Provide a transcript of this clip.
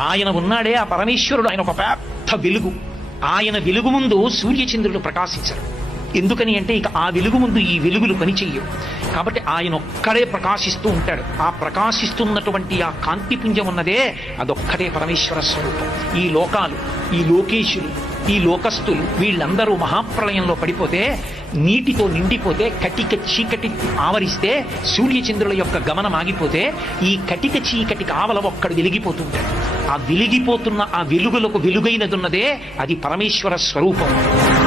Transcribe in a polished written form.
ఆయన ఉన్నాడే ఆ పరమేశ్వరుడు, ఆయన ఒక పెద్ద వెలుగు. ఆయన వెలుగు ముందు సూర్యచంద్రులు ప్రకాశించరు. ఎందుకని అంటే ఇక ఆ వెలుగు ముందు ఈ వెలుగులు పనిచెయ్యవు. కాబట్టి ఆయన ఒక్కడే ప్రకాశిస్తూ ఉంటాడు. ఆ ప్రకాశిస్తున్నటువంటి ఆ కాంతిపుంజం ఉన్నదే అదొక్కటే పరమేశ్వర స్వరూపం. ఈ లోకాలు, ఈ లోకేశులు, ఈ లోకస్తులు వీళ్ళందరూ మహాప్రళయంలో పడిపోతే, నీటితో నిండిపోతే, కటిక చీకటి ఆవరిస్తే, సూర్యచంద్రుల యొక్క గమనం ఆగిపోతే, ఈ కటిక చీకటి కావల ఒక్కడు వెలిగిపోతుంటాడు. ఆ వెలిగిపోతున్న ఆ వెలుగులకు వెలుగైనదున్నదే అది పరమేశ్వర స్వరూపం.